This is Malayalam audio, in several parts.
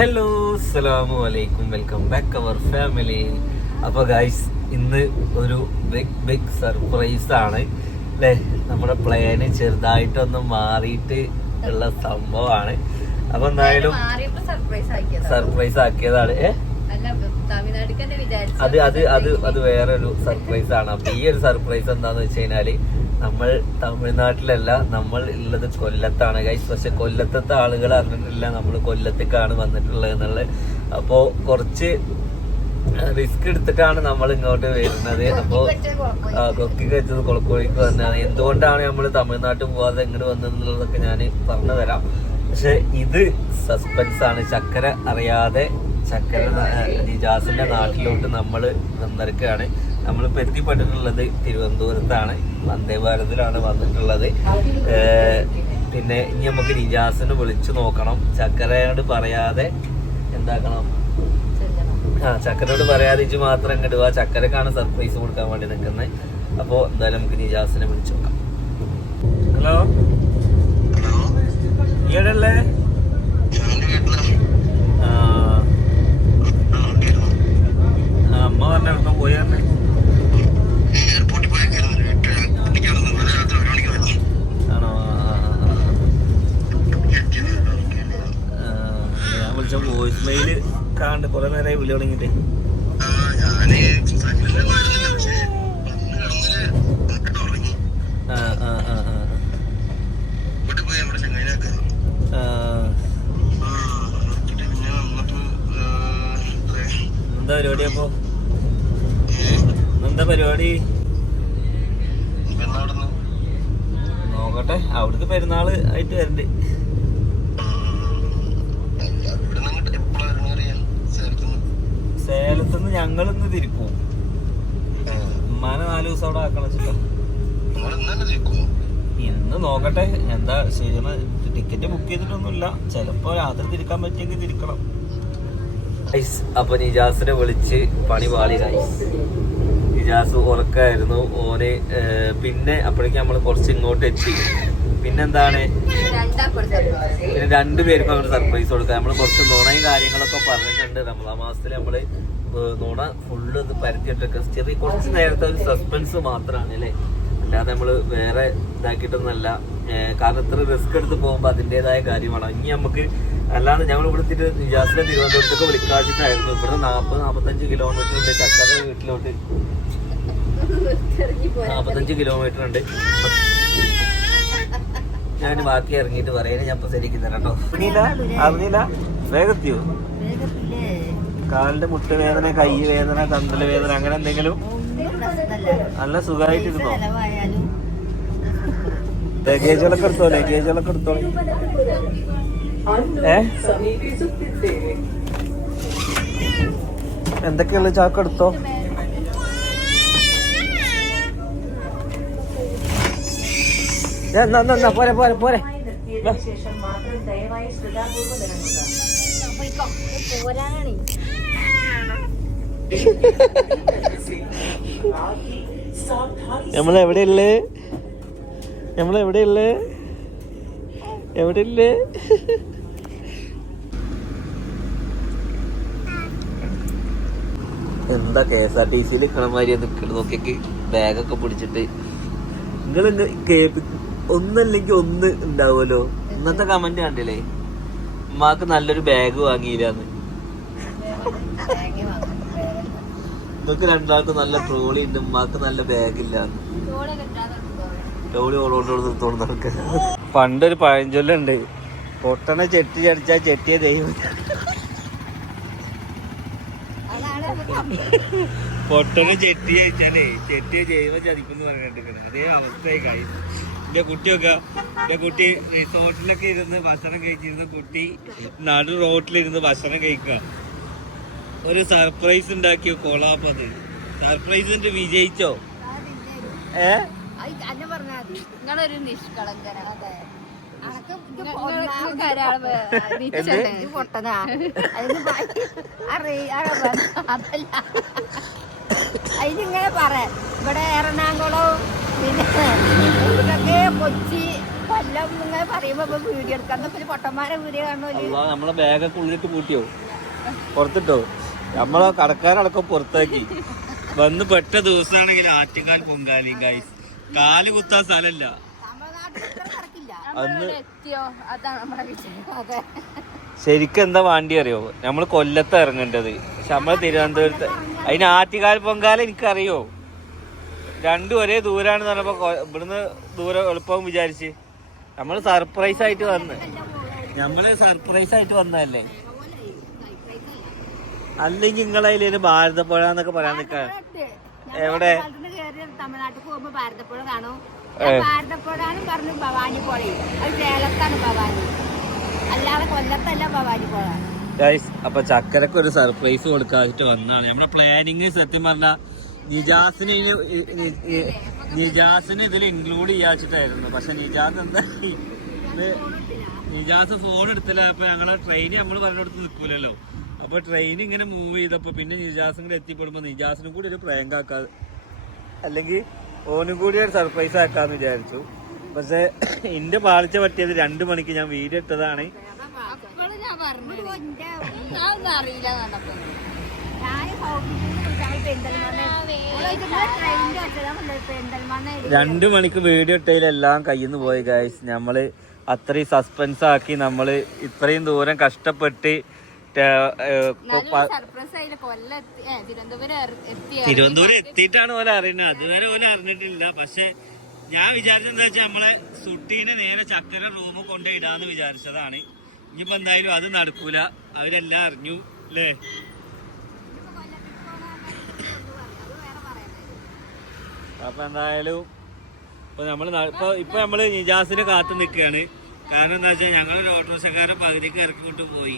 ഹലോ അസ്സലാമു അലൈക്കും വെൽക്കം ബാക്ക് അവർ ഫാമിലി അപ്പോൾ ഗൈസ് ഇന്ന് ഒരു ബിഗ് ബിഗ് സർപ്രൈസ് ആണ്. അല്ലേ നമ്മുടെ പ്ലാന് ചെറുതായിട്ടൊന്ന് മാറിയിട്ട് ഉള്ള സംഭവമാണ്. അപ്പൊ എന്തായാലും സർപ്രൈസ് ആക്കിയതാ സർപ്രൈസ് ആക്കിയതാണ്. ഏ? അത് അത് അത് അത് വേറൊരു സർപ്രൈസ് ആണ്. അപ്പൊ ഈ ഒരു സർപ്രൈസ് എന്താന്ന് വെച്ച് കഴിഞ്ഞാൽ നമ്മൾ തമിഴ്നാട്ടിലല്ല നമ്മൾ ഉള്ളത് കൊല്ലത്താണ്. ഗൈസ് പക്ഷെ കൊല്ലത്തത്തെ ആളുകൾ അറിഞ്ഞിട്ടില്ല നമ്മൾ കൊല്ലത്തേക്കാണ് വന്നിട്ടുള്ളത് എന്നുള്ളത്. അപ്പോ കുറച്ച് റിസ്ക് എടുത്തിട്ടാണ് നമ്മൾ ഇങ്ങോട്ട് വരുന്നത്. അപ്പോ ആ, കൊക്കി വെച്ചത് കൊളക്കോഴിക്ക് വന്നതാണ്. എന്തുകൊണ്ടാണ് നമ്മൾ തമിഴ്നാട്ടിൽ പോവാതെ എങ്ങോട്ട് വന്നതെന്നുള്ളതൊക്കെ ഞാൻ പറഞ്ഞു തരാം പക്ഷെ ഇത് സസ്പെൻസ് ആണ്. ചക്കര അറിയാതെ ചക്കര നിജാസിന്റെ നാട്ടിലോട്ട് നമ്മൾ വന്നിരിക്കുകയാണ്. നമ്മളിപ്പോൾ എത്തിപ്പെട്ടിട്ടുള്ളത് തിരുവനന്തപുരത്താണ്. വന്ദേ ഭാരതിലാണ് വന്നിട്ടുള്ളത്. പിന്നെ ഇനി നമുക്ക് നിജാസിനെ വിളിച്ചു നോക്കണം. ചക്കരയോട് പറയാതെ എന്താക്കണം? ആ ചക്കരയോട് പറയാതെ ഇജ്ജ് മാത്രം പോവാ ചക്കരക്കാണ് സർപ്രൈസ് കൊടുക്കാൻ വേണ്ടി നിൽക്കുന്നത്. അപ്പോൾ എന്തായാലും നമുക്ക് നിജാസിനെ വിളിച്ചു നോക്കാം ഹലോ ഈടല്ലേ ആ ആ, അമ്മ പറഞ്ഞ എടുക്കാൻ പോയി പറഞ്ഞേ ആണോ ആ, ആ, ആ, ആ. ആ, ഞാൻ വിളിച്ച വോയിസ് മെയിൽ കാണണ്ട് കുറെ തുടങ്ങിട്ട്. എന്താ പരിപാടി അപ്പോ? എന്താ പരിപാടി? നോക്കട്ടെ അവിടുത്തെ പെരുന്നാൾ ആയിട്ട് വരണ്ട്. സേലത്തുനിന്ന് ഞങ്ങളിന്ന് തിരിക്കും. ഉമ്മാനെ നാല് ദിവസം അവിടെ ആക്കണം വെച്ചിട്ടാ. ഇന്ന് നോക്കട്ടെ. എന്താ ശരിയാണ് ടിക്കറ്റ് ബുക്ക് ചെയ്തിട്ടൊന്നുമില്ല. ചിലപ്പോ രാത്രി തിരിക്കാൻ പറ്റിയെങ്കിൽ തിരിക്കണം. അപ്പൊ നിജാസിനെ വിളിച്ച് പണി പാളി ഗൈസ് നിജാസ് ഉറക്കായിരുന്നു. ഓനെ പിന്നെ അപ്പോഴേക്കും നമ്മൾ കുറച്ച് ഇങ്ങോട്ട് എത്തി. പിന്നെന്താണ്? പിന്നെ രണ്ടുപേർക്കും അങ്ങനെ സർപ്രൈസ് കൊടുക്കാം നമ്മൾ കുറച്ച് നുണയും കാര്യങ്ങളൊക്കെ പറഞ്ഞിട്ടുണ്ട്. നമ്മളാ മാസത്തിൽ നമ്മൾ നുണ ഫുള്ള് ഇത് പരത്തിയിട്ടൊക്കെ. ചെറിയ കുറച്ച് നേരത്തെ ഒരു സസ്പെൻസ് മാത്രമാണ് അല്ലേ? അല്ലാതെ നമ്മൾ വേറെ ഇതാക്കിയിട്ടൊന്നല്ല കാരണം ഇത്ര റിസ്ക് എടുത്ത് പോകുമ്പോൾ അതിന്റെതായ കാര്യമാണ്. ഇനി നമുക്ക് അല്ലാതെ ഞങ്ങൾ ഇവിടെ എത്തിയിട്ട് നിജാസിനെ തിരുവനന്തപുരത്തൊക്കെ വിളിക്കാച്ചിട്ടായിരുന്നു. ഇവിടെ നാൽപ്പത് നാൽപ്പത്തഞ്ച് കിലോമീറ്റർ ഉണ്ട്. ചക്കര വീട്ടിലോട്ട്. നാപ്പത്തഞ്ച് നാൽപ്പത്തഞ്ച് കിലോമീറ്റർ ഉണ്ട്. ഞാൻ ബാക്കി ഇറങ്ങിയിട്ട് പറയാൻ ഞാൻ തരാം കേട്ടോ. അറിഞ്ഞില്ല അറിഞ്ഞില്ല വേഗത്തിയോ? കാലിന്റെ മുട്ടുവേദന കൈ വേദന തന്തല വേദന അങ്ങനെ എന്തെങ്കിലും നല്ല സുഖമായിട്ടിരുന്നോ? ലഗേജ് ലഗേജുകളൊക്കെ എടുത്തോ? ലഗേജുകളൊക്കെ എടുത്തോ? ഏ? എന്തൊക്കെയുള്ള ചാക്ക് പോരെ പോരെ പോരെ. നമ്മളെവിടെയല്ലേ നമ്മളെവിടെയല്ലേ എവിടെയല്ലേ എന്താ കെ എസ് ആർ ടി സിയിൽ നിൽക്കണ മാതിരി നിൽക്കണം നോക്കിയൊക്കെ. ബാഗൊക്കെ പിടിച്ചിട്ട്. നിങ്ങൾ കേൾപ്പി ഒന്നല്ലെങ്കിൽ ഒന്ന് ഉണ്ടാവുമല്ലോ. ഇന്നത്തെ കമന്റ് കണ്ടില്ലേ? ഉമ്മാക്ക് നല്ലൊരു ബാഗ് വാങ്ങിയില്ലാന്ന്. ഇതൊക്കെ രണ്ടാൾക്കും നല്ല ട്രോളി ഉണ്ട് ഉമ്മാക്ക് നല്ല ബാഗ് ഇല്ലാന്ന്. ട്രോളി ഓളോട്ടോട് നിർത്തോണ്ട് നടക്കുക പണ്ടൊരു പഴഞ്ചൊല്ലുണ്ട് പൊട്ടണ ചെട്ടി ചടിച്ചാ ചെട്ടിയെ ദൈവം പൊട്ടണ ചെട്ടി ചടിച്ചാലേ ചെട്ടിയെ ദൈവം ചതിക്കുന്നു പറഞ്ഞിട്ടുണ്ട് അതേ അവസ്ഥയായി കഴി എന്റെ കുട്ടിയൊക്കെ എന്റെ കുട്ടി റിസോർട്ടിലൊക്കെ ഇരുന്ന് ഭക്ഷണം കഴിച്ചിരുന്ന കുട്ടി നടു റോട്ടിലിരുന്ന് ഭക്ഷണം കഴിക്കുക. ഒരു സർപ്രൈസ് ഉണ്ടാക്കിയ കൊളാപ്പത് സർപ്രൈസ് വിജയിച്ചോ? ഏ? അതിനിങ്ങനെ പറ ഇവിടെ എറണാകുളം പിന്നെ കൊച്ചി കൊല്ലം ഇങ്ങനെ പറയുമ്പോ ഇപ്പൊ വീഡിയോ എടുക്കാൻ പൊട്ടന്മാരെ വീഡിയോ കാണുമല്ലോ നമ്മളെ ബാഗൊക്കെ ഉള്ളിട്ട് പൂട്ടിയോ? പുറത്തിട്ടോ? നമ്മളെ കടക്കാരടക്കം പുറത്താക്കി. വന്ന് പെട്ട ദിവസമാണെങ്കിൽ ആറ്റുകാൽ പൊങ്കാലി ഗൈസ് കാൽ കുത്താൻ സ്ഥലല്ല അന്ന് ശരിക്കും എന്താ വാണ്ടി അറിയോ? നമ്മൾ കൊല്ലത്ത് ഇറങ്ങേണ്ടത്. പക്ഷെ നമ്മൾ തിരുവനന്തപുരത്ത് അതിന് ആറ്റുകാൽ പൊങ്കാല എനിക്കറിയോ? രണ്ടും ഒരേ ദൂരാണെന്ന് പറഞ്ഞപ്പോ ഇവിടുന്ന് ദൂരം എളുപ്പം വിചാരിച്ച്. നമ്മൾ സർപ്രൈസ് ആയിട്ട് വന്ന്. നമ്മൾ സർപ്രൈസ് ആയിട്ട് വന്നതല്ലേ? അല്ലെങ്കിൽ നിങ്ങളതിൽ ഭാരതപ്പുഴ എന്നൊക്കെ പറയാൻ നിൽക്കാൻ എവിടെ? തമിഴ്നാട്ടിൽ പോകുമ്പോ ഭാരതപ്പുഴ കാണും. ഞാൻ ഭാരതപ്പുഴാണ് പറഞ്ഞു ഭവാനി പുഴയും അത് കേരളത്താണ് ഭവാനി. അല്ലാതെ കൊല്ലത്തല്ല ഭവാനി പുഴ. അപ്പൊ ചക്കരക്ക് ഒരു സർപ്രൈസ് കൊടുക്കാതിട്ട് വന്നാണ്. നമ്മുടെ പ്ലാനിങ് സത്യം പറഞ്ഞ നിജാസിന് നിജാസിന് ഇതിൽ ഇൻക്ലൂഡ് ചെയ്യാച്ചിട്ടായിരുന്നു. പക്ഷെ നിജാസ് എന്താ നിജാസ് ഫോൺ എടുത്തില്ല. അപ്പൊ ഞങ്ങളെ ട്രെയിൻ നമ്മൾ പറഞ്ഞിടത്ത് നിൽക്കൂലല്ലോ അപ്പൊ ട്രെയിൻ ഇങ്ങനെ മൂവ് ചെയ്തപ്പോ പിന്നെ നിജാസും കൂടെ എത്തിപ്പെടുമ്പോ നിജാസിനും കൂടി ഒരു പ്രയങ്ക അല്ലെങ്കിൽ ഓനും കൂടി ഒരു സർപ്രൈസ് ആക്കാന്ന് വിചാരിച്ചു. പക്ഷെ എന്റെ പാളിച്ച പറ്റിയത് രണ്ടു മണിക്ക് ഞാൻ വീഡിയോ ഇട്ടതാണ്. അറിയില്ല രണ്ട് മണിക്ക് വീഡിയോ ഇട്ടതിലെല്ലാം കയ്യിൽ നിന്ന് പോയി ഗൈസ് നമ്മൾ അത്രയും സസ്പെൻസ് ആക്കി നമ്മൾ ഇത്രയും ദൂരം കഷ്ടപ്പെട്ട് തിരുവനന്തപുരം എത്തിയിട്ടാണ് ഓല അറിയുന്നത് അതുവരെ ഓല അറിഞ്ഞിട്ടില്ല. പക്ഷെ ഞാൻ വിചാരിച്ചത് എന്താ വെച്ചാൽ നമ്മളെ സുട്ടീനെ നേരെ ചക്കര റൂമ് കൊണ്ടേ ഇടാന്ന് വിചാരിച്ചതാണ്. ഇനിയിപ്പോ എന്തായാലും അത് നടക്കൂല. അവരെല്ലാം അറിഞ്ഞു അല്ലേ അപ്പൊ എന്തായാലും ഇപ്പൊ നമ്മൾ ഇപ്പൊ ഇപ്പൊ നമ്മൾ നിജാസിനെ കാത്തു നിൽക്കുകയാണ് കാരണം എന്താ വെച്ചാൽ ഞങ്ങളൊരു ഓട്ടോറിക്ഷക്കാരൻ പകുതിക്ക് ഇറക്കിക്കൊണ്ട് പോയി.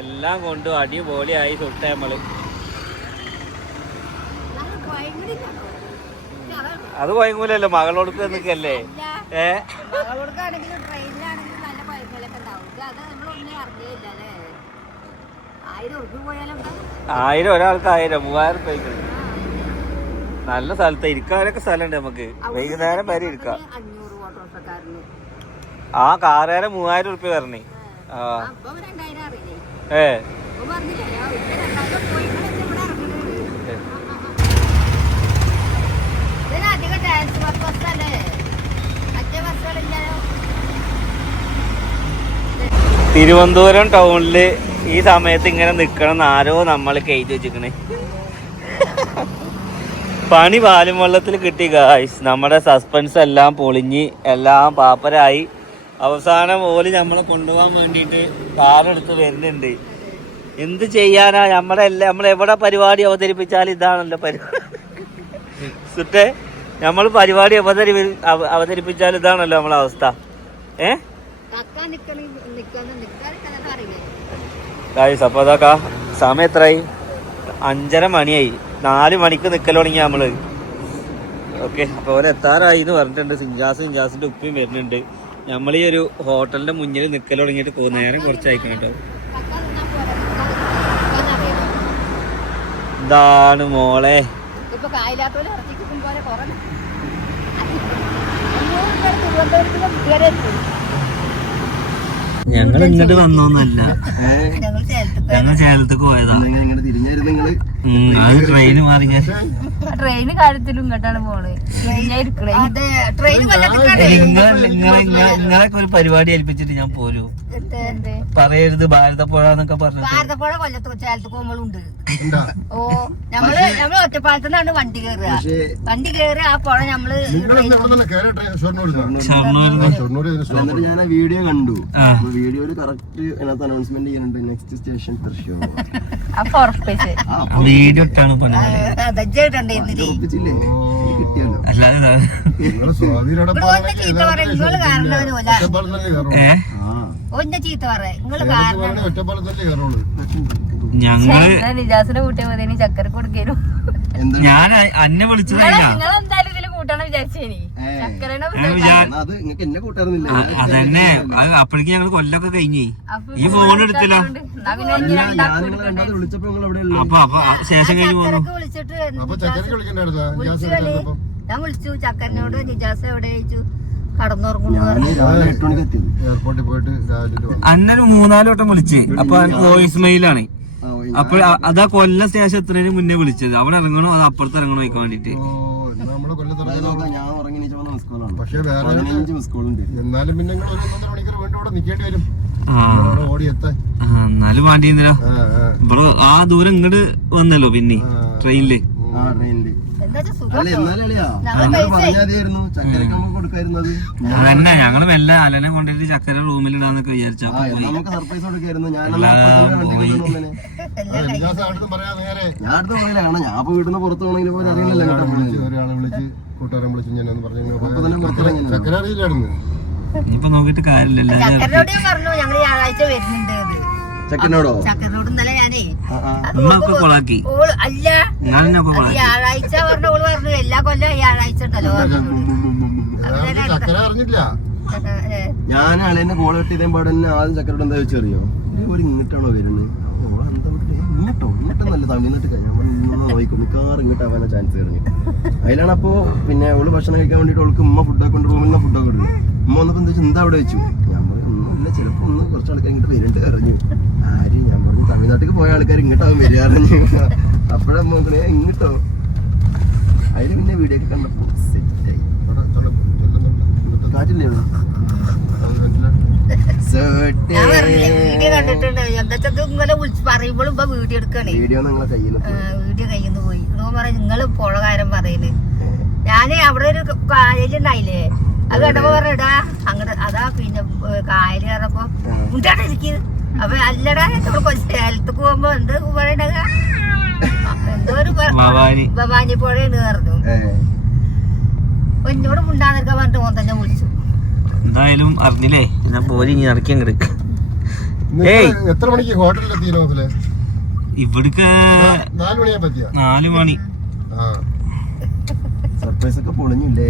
എല്ലാം കൊണ്ടും അടിപൊളിയായി തൊട്ടേ നമ്മൾ. അത് ഭയങ്കരല്ലോ മകളോടൊക്കെ നിൽക്കല്ലേ ഏ? ആയിരം ഒരാൾക്ക് ആയിരം മൂവായിരം രൂപയ്ക്ക് നല്ല സ്ഥലത്ത് ഇരിക്കാനൊക്കെ സ്ഥലമുണ്ട് നമുക്ക്. വൈകുന്നേരം വരെ ഇരിക്കാം. ആ കാറേരെ മൂവായിരം ഉറുപ്പ്യ വരണേ ആ. ഏ. തിരുവനന്തപുരം ടൗണിൽ ഈ സമയത്ത് ഇങ്ങനെ എന്ന് ആരോ നമ്മൾ കയറ്റി വെച്ചിക്കണ്. പണി പാലും വെള്ളത്തിൽ കിട്ടി ഗായ്സ് നമ്മുടെ സസ്പെൻസ് എല്ലാം പൊളിഞ്ഞ് എല്ലാം പാപ്പരായി. അവസാനം ഓൽ നമ്മളെ കൊണ്ടുപോകാൻ വേണ്ടിയിട്ട് കാറെടുത്ത് വരുന്നുണ്ട്. എന്ത് ചെയ്യാനാ? നമ്മുടെ എല്ലാ നമ്മൾ എവിടെ പരിപാടി അവതരിപ്പിച്ചാലും ഇതാണല്ലോ പരിപാടി. സുട്ടേ നമ്മൾ പരിപാടി അവതരി അവ- അവതരിപ്പിച്ചാൽ ഇതാണല്ലോ നമ്മളെ അവസ്ഥ. ഏ? നിക്കാൻ നിക്കാൻ നിക്കാൻ നിക്കാൻ അറിയില്ലേ ഗായ്സ് അപ്പോൾ അതൊക്കെ സമയം എത്രയായി അഞ്ചര മണിയായി. നാല് മണിക്ക് നിൽക്കൽ തുടങ്ങി നമ്മൾ. ഓക്കെ അപ്പോൾ അവൻ എത്താറായി എന്ന് പറഞ്ഞിട്ടുണ്ട്. സിഞ്ചാസ് സിഞ്ചാസിന്റെ ഉപ്പയും വരുന്നുണ്ട്. നമ്മൾ ഈ ഒരു ഹോട്ടലിന്റെ മുന്നിൽ നിൽക്കൽ തുടങ്ങിയിട്ട് പോകുന്ന നേരം കേട്ടോ. പോരാ നിക്കാനറിയാം ഇതാണ് മോളെ. ഇപ്പൊ ഞങ്ങൾ ഇങ്ങോട്ട് വന്നോന്നല്ല. ഞങ്ങൾ ചേലത്തേക്ക് പോയതാ. അത് ട്രെയിന് മാറി ഞാൻ ട്രെയിന് കാര്യത്തിലും ഇങ്ങോട്ടാണ് പോണത് അതെ ട്രെയിൻ കൊല്ലത്തേക്കാണ് നിങ്ങൾ നിങ്ങൾ നിങ്ങളൊക്കെ ഒരു പരിപാടി ഏൽപ്പിച്ചിട്ട് ഞാൻ പോരൂ. പറയരുത് ഭാരതപ്പുഴ എന്നൊക്കെ പറഞ്ഞു ഭാരതപ്പുഴ കൊല്ലത്ത് ചേലത്തേക്ക് പോകുമ്പോഴുണ്ട്. ഓ നമ്മൾ നമ്മൾ ഒറ്റപ്പാലത്ത് നിന്നാണ് വണ്ടി കയറുക വണ്ടി കയറി ആ പുഴ നമ്മൾ ഷൊർണൂർ ഞാൻ വീഡിയോ കണ്ടു. ആ. വീഡിയോയിൽ കറക്റ്റ് അതിനകത്ത് അനൗൺസ്മെന്റ് ചെയ്യുന്നുണ്ട് നെക്സ്റ്റ് സ്റ്റേഷൻ തൃശ്ശൂർ. അപ്പൊ ഉറപ്പിച്ച് വീഡിയോ ഇട്ടാണ് ഉറപ്പിച്ചില്ലേ? കിട്ടിയല്ലോ. അല്ലാതെ ചീത്ത ഞങ്ങൾ നിജാസിനെ കൂട്ടിയ മതി. ചക്കര കൊടുക്കേനും. ഞാൻ അന്നെ വിളിച്ചതല്ല. നിങ്ങൾ എന്തായാലും ഇതിൽ കൂട്ടണം വിചാരിച്ചേനി അത് നിങ്ങക്ക് എന്നെ കൂട്ടാറുന്നില്ല അതന്നെ. അപ്പഴേക്ക് ഞങ്ങൾ കൊല്ലൊക്കെ കഴിഞ്ഞേ. ഈ ഫോൺ എടുത്തില്ല. വിളിച്ചപ്പോ നിങ്ങൾ അവിടെ ഉള്ളു. അപ്പൊ അപ്പൊ ശേഷം കഴിഞ്ഞ് പോകുന്നു. ഞാൻ വിളിച്ചു. ചക്കരനോട് നിജാസ് എവിടെ ചോദിച്ചു. എയർപോർട്ടിൽ പോയിട്ട് അന്നൊരു മൂന്നാൽ വട്ടം വിളിച്ചേ. അപ്പൊ വോയിസ് മെയിലാണ് ആ, ഓ, അപ്പൊ അതാ കൊല്ലം സ്റ്റേഷൻ എത്തുന്നതിന് മുന്നേ വിളിച്ചത്. അവിടെ ഇറങ്ങണോ? അത് അപ്പുറത്ത് ഇറങ്ങണോ ചോദിക്കാൻ വേണ്ടിട്ട് ഓ ഇന്ന് നമ്മൾ കൊല്ലത്ത് അതായത് നോക്കാം, ഞാൻ ഉറങ്ങി നീച്ചപ്പോ മിസ് കോളാണ് പക്ഷെ വേറെ എന്നാലും പിന്നെ നിങ്ങൾ ഒരു ഒന്നര മണിക്കൂർ വീണ്ടും അവിടെ നിൽക്കേണ്ടി വരും. ഓടി എത്താൻ. എന്നാലും വേണ്ടിയിരുന്നില്ല ബ്രോ ആ. ദൂരം ഇങ്ങോട്ട് വന്നല്ലോ പിന്നെ ട്രെയിനിൽ. ഞങ്ങൾ മെല്ലെ അലനെ കൊണ്ടിട്ട് ചക്കര റൂമിൽ ഇടാന്നൊക്കെ വിചാരിച്ചു. ഞാൻ അടുത്ത പോയില്ലാണ് ഞാൻ വീട്ടിൽ നിന്ന് പുറത്ത് പോകണമെങ്കിൽ ഒരാളെ കേട്ടോ ഒരാളെ വിളിച്ച് കൂട്ടുകാരൻ വിളിച്ചു ഞാൻ പറഞ്ഞു ചക്കര അറിയില്ലായിരുന്നു. ഇനിയിപ്പൊ നോക്കിട്ട് കാര്യമില്ല ചക്കരനോട് ഞാൻ പറഞ്ഞു ഞങ്ങൾ വ്യാഴാഴ്ച വരുന്നുണ്ട് എന്ന്. ചക്കനോടോ? ചക്കരനോട് ഇന്നലെ ഞാനേ ആ, ആ. ഉമ്മൊക്കെ കൊളാക്കി. ഓൾ അല്ല ഞാനെന്നൊക്കെ അത് കൊളാക്കി. വ്യാഴാഴ്ച പറഞ്ഞ ഓൾ പറഞ്ഞു എല്ലാ കൊല്ലം വ്യാഴാഴ്ച ഉണ്ടല്ലോ ഞാൻ ചക്കര അറിഞ്ഞില്ല ഞാൻ അളിയന്റെ കോൾ കിട്ടിയതേ പാടെ ആദ്യം ചക്കരോട് എന്താ വെച്ചറിയോ ഒരു ഇങ്ങോട്ടാണോ വരുന്നത്? ഇങ്ങോട്ടോ തമിഴ്നാട്ടിൽ നോക്കും മിക്കവാറും ആവാൻ ചാൻസ് കയറി അതിലാണ് അപ്പോ പിന്നെ ഓൾ ഭക്ഷണം കഴിക്കാൻ വേണ്ടിട്ട് ഓൾക്ക് ഉമ്മ ഫുഡൊക്കെ കൊണ്ട് റൂമിൽ നിന്ന് ഫുഡൊക്കെ കൊടുക്കും ഉമ്മ വന്നപ്പോ എന്താ എന്താ അവിടെ വെച്ചു? ഞാൻ പറഞ്ഞു ഒന്നുമില്ല ചിലപ്പോ ഒന്ന് കുറച്ച് ആൾക്കാർ ഇങ്ങോട്ട് വരുന്നുണ്ട് അറിഞ്ഞു ആര്? ഞാൻ പറഞ്ഞു തമിഴ്നാട്ടിൽ പോയ ആൾക്കാർ ഇങ്ങോട്ടാവും വരിക അറിഞ്ഞു അപ്പോഴമ്മ നോക്കണേ ഇങ്ങോട്ടോ. അതിന് പിന്നെ വീഡിയോ ഒക്കെ കണ്ടപ്പോ സെറ്റായി കാറ്റില്ലേ ഉള്ളൂ അത് മനസ്സിലായി. ഞാൻ പറഞ്ഞില്ലേ വീഡിയോ കണ്ടിട്ടുണ്ട്. എന്താ വെച്ചാൽ ഇങ്ങനെ വിളിച്ച് പറയുമ്പോഴും ഇപ്പൊ വീഡിയോ എടുക്കണേ വീഡിയോ നിങ്ങളെ വീഡിയോ കയ്യിൽ നിന്ന് പോയി പറഞ്ഞു നിങ്ങൾ പോള കാര്യം പറയൽ. ഞാൻ അവിടെ ഒരു കായലുണ്ടായില്ലേ അത് കണ്ടപ്പോ പറഞ്ഞടാ അങ്ങോട്ട് അതാ പിന്നെ കായൽ കയറപ്പോ മുണ്ടാണ് എനിക്ക് അപ്പൊ അല്ലടാ സ്ഥലത്തേക്ക് പോകുമ്പോ എന്ത് പറയണക എന്തോ ഒരു ഭവാനി. പുഴയാണ് പറഞ്ഞു. എന്നോട് മുണ്ടാന്നൊക്കെ പറഞ്ഞിട്ട് ഓൻ തന്നെ വിളിച്ചു. എന്തായാലും അറിഞ്ഞില്ലേ? ഞാൻ പോലെ ഇനി ഇറക്കി അങ്ങട്. ഇന്ന് ഏയ്. എത്ര- മണിക്ക് ഹോട്ടലിൽ എത്തി നോക്കൽ ഇവിടക്ക് നാല് മണി. സർപ്രൈസ് ഒക്കെ പൊളിഞ്ഞില്ലേ?